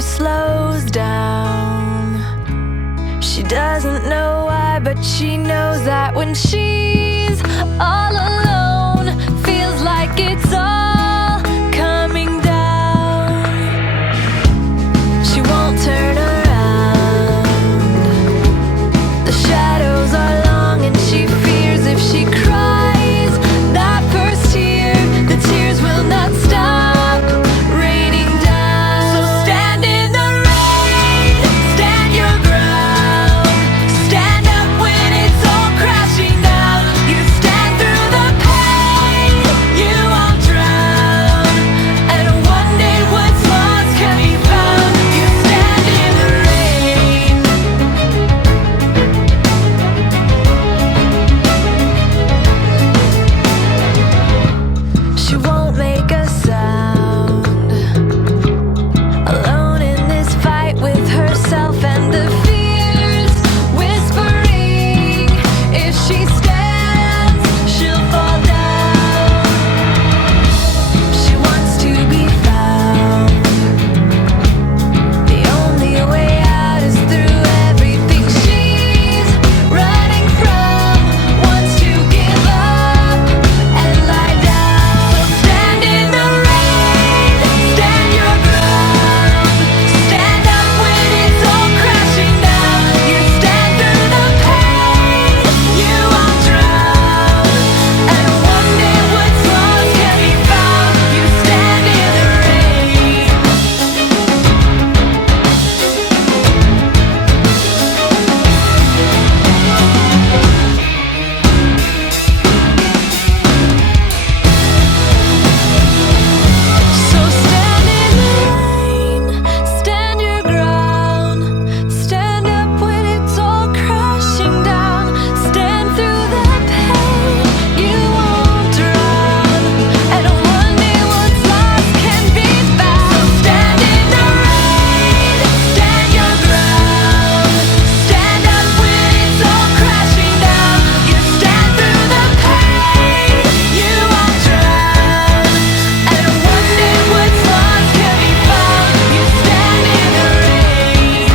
never slows down. She doesn't know why, but she knows that when she's all alone, feels like it's all coming down. She won't turn around. The shadows are long and she fears if she cries that first tear, the tears will not stop raining down. So stand in the rain, stand your ground, stand up when it's all crashing down. You stand through the pain, you won't drown, and one day what's lost can be found. You stand in the rain. She won't make a sound, alone in this fight with herself and the fears whispering. If she stands, she'll fall down. She wants to be found. The only way out is through everything she's running from. Wants to give up and lie down. So stand in the rain, stand your ground, stand up when it's all crashing down. You stand through the pain, you won't drown, and one day what's lost can be found. You stand in the rain. So stand in the rain, stand your ground, stand up when it's all crashing down, stand through the pain, you won't drown, and one day what's lost can be found. So stand in the rain, stand your ground, stand up when it's all crashing down. You stand through the pain, you won't drown, and one day what's lost can be found. You stand in the rain.